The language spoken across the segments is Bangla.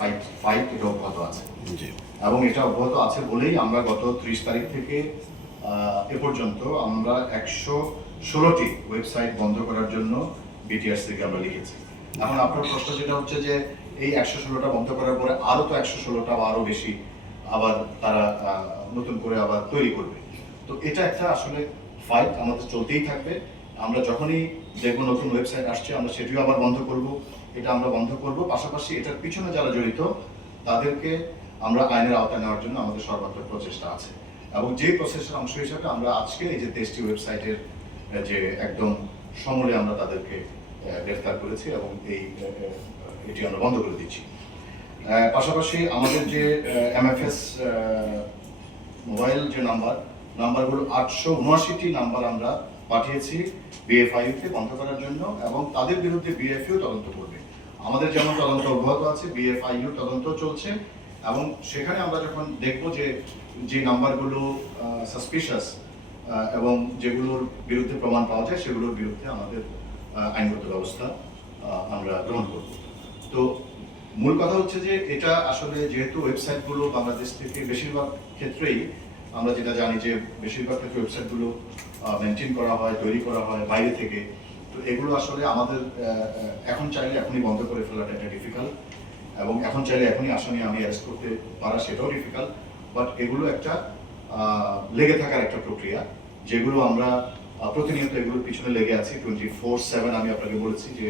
ফাইট এটা অব্যাহত আছে এবং এটা অব্যাহত আছে বলেই আমরা গত 30 তারিখ থেকে এ পর্যন্ত আমরা 116টি ওয়েবসাইট বন্ধ করার জন্য বিটিআরস থেকে আমরা লিখেছি। এখন আপনার প্রশ্ন যেটা হচ্ছে যে এই 116টা বন্ধ করার পরে আরো তো 116টা বা আরো বেশি আবার তারা নতুন করে আবার তৈরি করবে। তো এটা একটা আসলে ফাইট আমাদের চলতেই থাকবে। আমরা যখনই দেখব নতুন ওয়েবসাইট আসছে আমরা সেটিও আবার বন্ধ করব, এটা আমরা বন্ধ করব। পাশাপাশি এটার পিছনে যারা জড়িত তাদেরকে আমরা আইনের আওতায় নেওয়ার জন্য আমাদের সর্বাত্মক প্রচেষ্টা আছে এবং যে প্রসেসের অংশ হিসাবে আমরা আজকে এই যে 23টি ওয়েবসাইটের যে একদম সমূলে আমরা তাদেরকে গ্রেফতার করেছি এবং এটি আমরা বন্ধ করে দিচ্ছি। পাশাপাশি আমাদের যে এমএফএস মোবাইল যে নাম্বারগুলো 879টি নাম্বার আমরা পাঠিয়েছি বিএফআইইউতে বন্ধ করার জন্য এবং তাদের বিরুদ্ধে বিএফইউ তদন্ত করবে। আমাদের যেমন তদন্ত অব্যাহত আছে, বিএফআইইউ তদন্ত চলছে এবং সেখানে আমরা যখন দেখব যে নাম্বারগুলো সাসপিশাস এবং যেগুলোর বিরুদ্ধে প্রমাণ পাওয়া যায় সেগুলোর বিরুদ্ধে আমাদের আইনগত ব্যবস্থা আমরা গ্রহণ করব। তো মূল কথা হচ্ছে যে এটা আসলে যেহেতু ওয়েবসাইটগুলো বাংলাদেশ থেকে বেশিরভাগ ক্ষেত্রেই আমরা যেটা জানি যে বেশিরভাগ ক্ষেত্রে ওয়েবসাইটগুলো মেনটেন করা হয়, তৈরি করা হয় বাইরে থেকে। তো এগুলো আসলে আমাদের এখন চাইলে এখনই বন্ধ করে ফেলাটা এটা ডিফিকাল্ট এবং এখন চাইলে এখনই আসামি আমি অ্যারেস্ট করতে পারা সেটাও ডিফিকাল্ট। বাট এগুলো একটা লেগে থাকার একটা প্রক্রিয়া, যেগুলো আমরা প্রতিনিয়ত এগুলোর পিছনে লেগে আছি 24/7। আমি আপনাকে বলেছি যে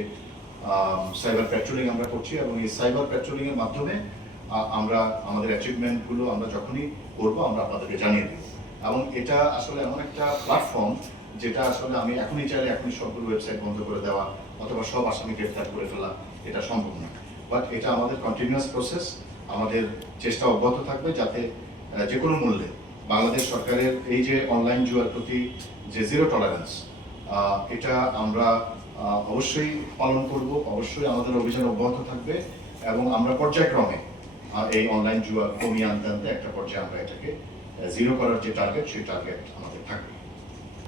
সাইবার প্যাট্রোলিং আমরা করছি এবং এই সাইবার প্যাট্রোলিং এর মাধ্যমে আমরা আমাদের অ্যাচিভমেন্টগুলো আমরা যখনই করবো আমরা আপনাদেরকে জানিয়ে দেবো। এবং এটা আসলে এমন একটা প্ল্যাটফর্ম যেটা আসলে আমি এখনই চাইলে এখনই সবগুলো ওয়েবসাইট বন্ধ করে দেওয়া অথবা সব আসামি গ্রেফতার করে ফেলা এটা সম্ভব না। বাট এটা আমাদের কন্টিনিউয়াস প্রসেস, আমাদের চেষ্টা অব্যাহত থাকবে যাতে যে কোনো মূল্যে বাংলাদেশ সরকারের এই যে অনলাইন জুয়ার প্রতি যে জিরো টলারেন্স এটা আমরা অবশ্যই পালন করব। অবশ্যই আমাদের অভিযান অব্যাহত থাকবে এবং আমরা পর্যায়ক্রমে এই অনলাইন জুয়া কমিয়ে আনতে আনতে একটা পর্যায়ে আমরা এটাকে জিরো করার যে টার্গেট সেই টার্গেট আমাদের থাকবে।